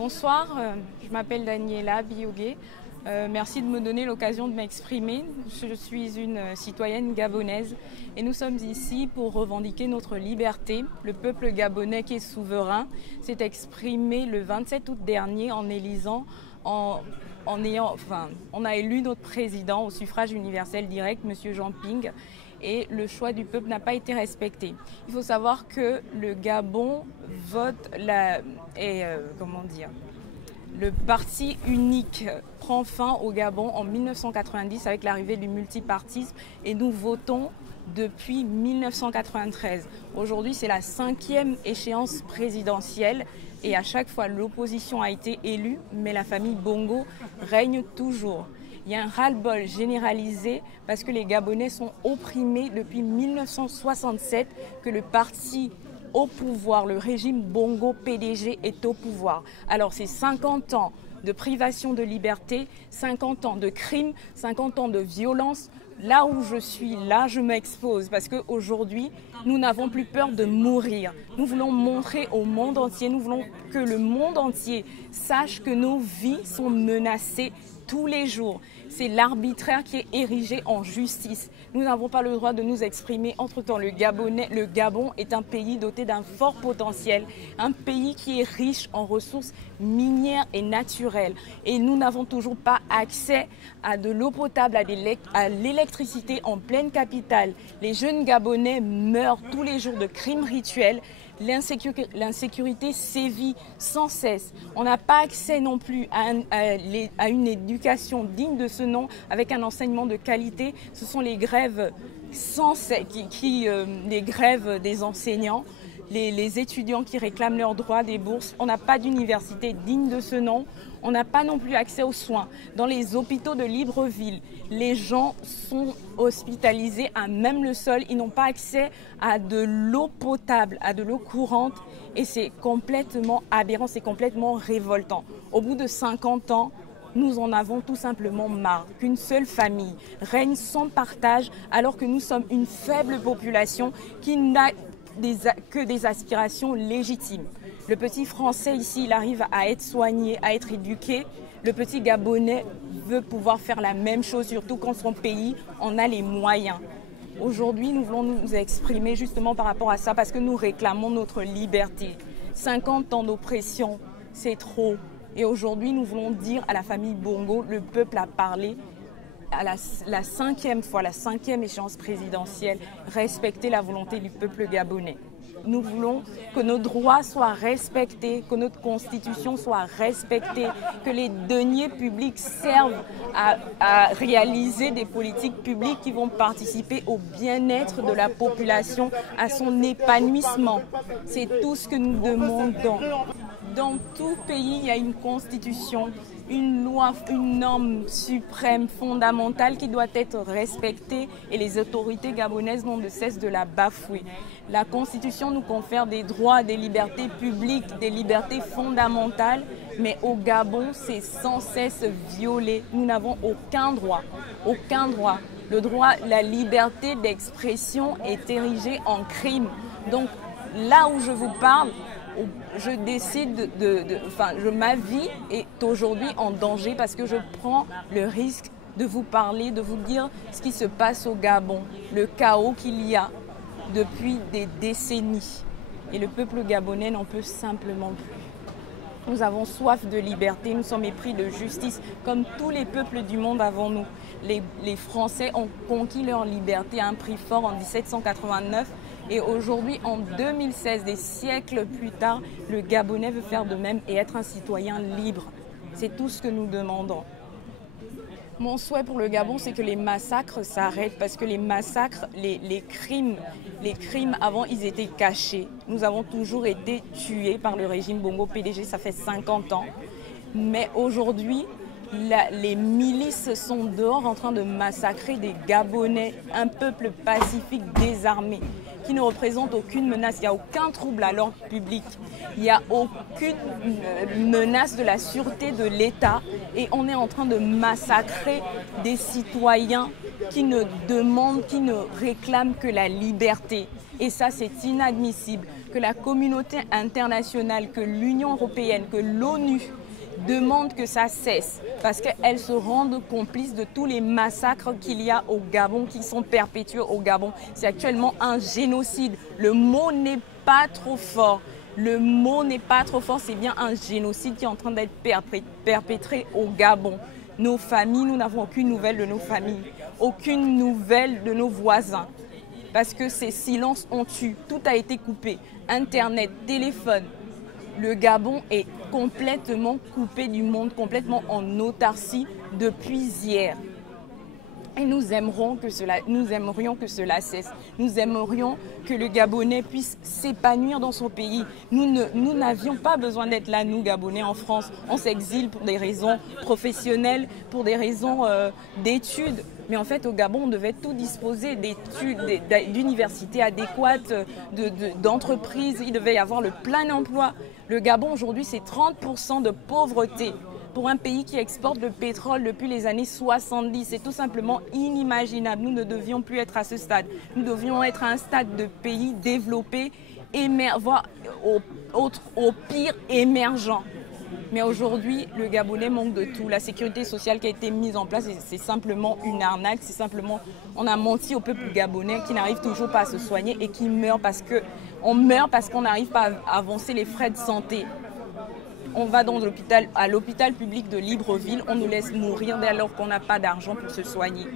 Bonsoir, je m'appelle Daniela Biogé. Merci de me donner l'occasion de m'exprimer. Je suis une citoyenne gabonaise et nous sommes ici pour revendiquer notre liberté. Le peuple gabonais qui est souverain s'est exprimé le 27 août dernier en élisant, on a élu notre président au suffrage universel direct, M. Jean Ping, et le choix du peuple n'a pas été respecté. Il faut savoir que le Gabon vote le parti unique prend fin au Gabon en 1990 avec l'arrivée du multipartisme et nous votons depuis 1993. Aujourd'hui, c'est la 5e échéance présidentielle et à chaque fois, l'opposition a été élue, mais la famille Bongo règne toujours. Il y a un ras-le-bol généralisé parce que les Gabonais sont opprimés depuis 1967, que le parti au pouvoir, le régime Bongo PDG est au pouvoir. Alors c'est 50 ans de privation de liberté, 50 ans de crimes, 50 ans de violence. Là où je suis, là je m'expose parce qu'aujourd'hui, nous n'avons plus peur de mourir. Nous voulons montrer au monde entier, nous voulons que le monde entier sache que nos vies sont menacées tous les jours. C'est l'arbitraire qui est érigé en justice. Nous n'avons pas le droit de nous exprimer. Entre-temps, le Gabon est un pays doté d'un fort potentiel, un pays qui est riche en ressources minières et naturelles. Et nous n'avons toujours pas accès à de l'eau potable, à l'électricité en pleine capitale. Les jeunes Gabonais meurent tous les jours de crimes rituels. L'insécurité sévit sans cesse. On n'a pas accès non plus à une éducation digne de ce nom, avec un enseignement de qualité. Ce sont les grèves sans cesse, les grèves des enseignants, les étudiants qui réclament leurs droits, des bourses. On n'a pas d'université digne de ce nom. On n'a pas non plus accès aux soins. Dans les hôpitaux de Libreville, les gens sont hospitalisés à même le sol. Ils n'ont pas accès à de l'eau potable, à de l'eau courante. Et c'est complètement aberrant, c'est complètement révoltant. Au bout de 50 ans, nous en avons tout simplement marre qu'une seule famille règne sans partage alors que nous sommes une faible population qui n'a que des aspirations légitimes. Le petit Français ici, il arrive à être soigné, à être éduqué. Le petit Gabonais veut pouvoir faire la même chose, surtout quand son pays en a les moyens. Aujourd'hui, nous voulons nous exprimer justement par rapport à ça parce que nous réclamons notre liberté. 50 ans d'oppression, c'est trop. Et aujourd'hui, nous voulons dire à la famille Bongo, le peuple a parlé. À la 5e fois, la 5e échéance présidentielle, respecter la volonté du peuple gabonais. Nous voulons que nos droits soient respectés, que notre constitution soit respectée, que les deniers publics servent à réaliser des politiques publiques qui vont participer au bien-être de la population, à son épanouissement. C'est tout ce que nous demandons. Dans tout pays, il y a une constitution, une loi, une norme suprême, fondamentale qui doit être respectée et les autorités gabonaises n'ont de cesse de la bafouer. La Constitution nous confère des droits, des libertés publiques, des libertés fondamentales, mais au Gabon, c'est sans cesse violé. Nous n'avons aucun droit, aucun droit. Le droit, la liberté d'expression est érigée en crime. Donc là où je vous parle, je décide ma vie est aujourd'hui en danger parce que je prends le risque de vous parler, de vous dire ce qui se passe au Gabon, le chaos qu'il y a depuis des décennies. Et le peuple gabonais n'en peut simplement plus. Nous avons soif de liberté, nous sommes épris de justice, comme tous les peuples du monde avant nous. Les Français ont conquis leur liberté à un prix fort en 1789. Et aujourd'hui, en 2016, des siècles plus tard, le Gabonais veut faire de même et être un citoyen libre. C'est tout ce que nous demandons. Mon souhait pour le Gabon, c'est que les massacres s'arrêtent parce que les massacres, les crimes avant, ils étaient cachés. Nous avons toujours été tués par le régime Bongo PDG, ça fait 50 ans. Mais aujourd'hui, les milices sont dehors en train de massacrer des Gabonais, un peuple pacifique désarmé, qui ne représente aucune menace. Il n'y a aucun trouble à l'ordre public. Il n'y a aucune menace de la sûreté de l'État. Et on est en train de massacrer des citoyens qui ne demandent, qui ne réclament que la liberté. Et ça, c'est inadmissible que la communauté internationale, que l'Union européenne, que l'ONU demandent que ça cesse parce qu'elles se rendent complices de tous les massacres qu'il y a au Gabon, qui sont perpétués au Gabon. C'est actuellement un génocide. Le mot n'est pas trop fort. Le mot n'est pas trop fort, c'est bien un génocide qui est en train d'être perpétré au Gabon. Nos familles, nous n'avons aucune nouvelle de nos familles, aucune nouvelle de nos voisins. Parce que ces silences ont tué, tout a été coupé. Internet, téléphone. Le Gabon est complètement coupé du monde, complètement en autarcie depuis hier. Et nous aimerions que cela cesse. Nous aimerions que le Gabonais puisse s'épanouir dans son pays. Nous n'avions pas besoin d'être là, nous, Gabonais, en France. On s'exile pour des raisons professionnelles, pour des raisons d'études. Mais en fait, au Gabon, on devait tout disposer d'études, d'universités adéquates, d'entreprises. Il devait y avoir le plein emploi. Le Gabon, aujourd'hui, c'est 30% de pauvreté. Pour un pays qui exporte le pétrole depuis les années 70, c'est tout simplement inimaginable. Nous ne devions plus être à ce stade. Nous devions être à un stade de pays développé, voire au pire émergent. Mais aujourd'hui, le Gabonais manque de tout. La sécurité sociale qui a été mise en place, c'est simplement une arnaque. C'est simplement, on a menti au peuple gabonais qui n'arrive toujours pas à se soigner et qui meurt parce qu'on n'arrive pas à avancer les frais de santé. On va à l'hôpital public de Libreville, on nous laisse mourir dès lors qu'on n'a pas d'argent pour se soigner.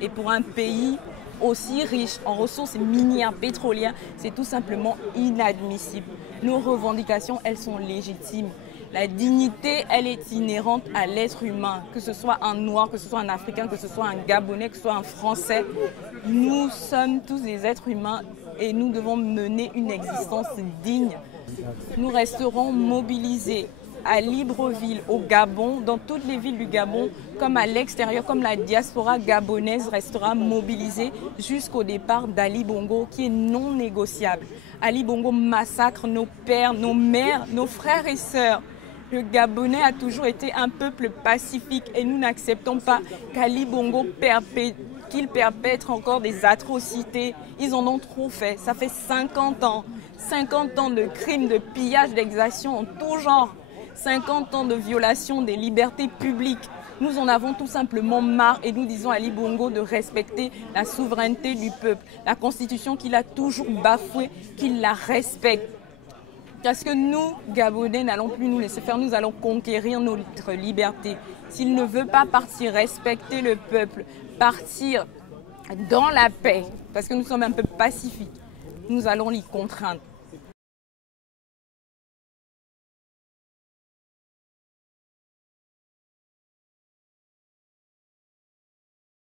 Et pour un pays aussi riche en ressources minières, pétrolières, c'est tout simplement inadmissible. Nos revendications, elles sont légitimes. La dignité, elle est inhérente à l'être humain, que ce soit un Noir, que ce soit un Africain, que ce soit un Gabonais, que ce soit un Français. Nous sommes tous des êtres humains et nous devons mener une existence digne. Nous resterons mobilisés à Libreville, au Gabon, dans toutes les villes du Gabon, comme à l'extérieur, comme la diaspora gabonaise restera mobilisée jusqu'au départ d'Ali Bongo, qui est non négociable. Ali Bongo massacre nos pères, nos mères, nos frères et sœurs. Le Gabonais a toujours été un peuple pacifique et nous n'acceptons pas qu'Ali Bongo qu'il perpètre encore des atrocités. Ils en ont trop fait. Ça fait 50 ans. 50 ans de crimes, de pillage, d'exactions en tout genre. 50 ans de violation des libertés publiques. Nous en avons tout simplement marre et nous disons à Ali Bongo de respecter la souveraineté du peuple. La constitution qu'il a toujours bafouée, qu'il la respecte. Parce que nous, Gabonais, n'allons plus nous laisser faire, nous allons conquérir notre liberté. S'il ne veut pas partir, respecter le peuple, partir dans la paix, parce que nous sommes un peuple pacifique, nous allons l'y contraindre.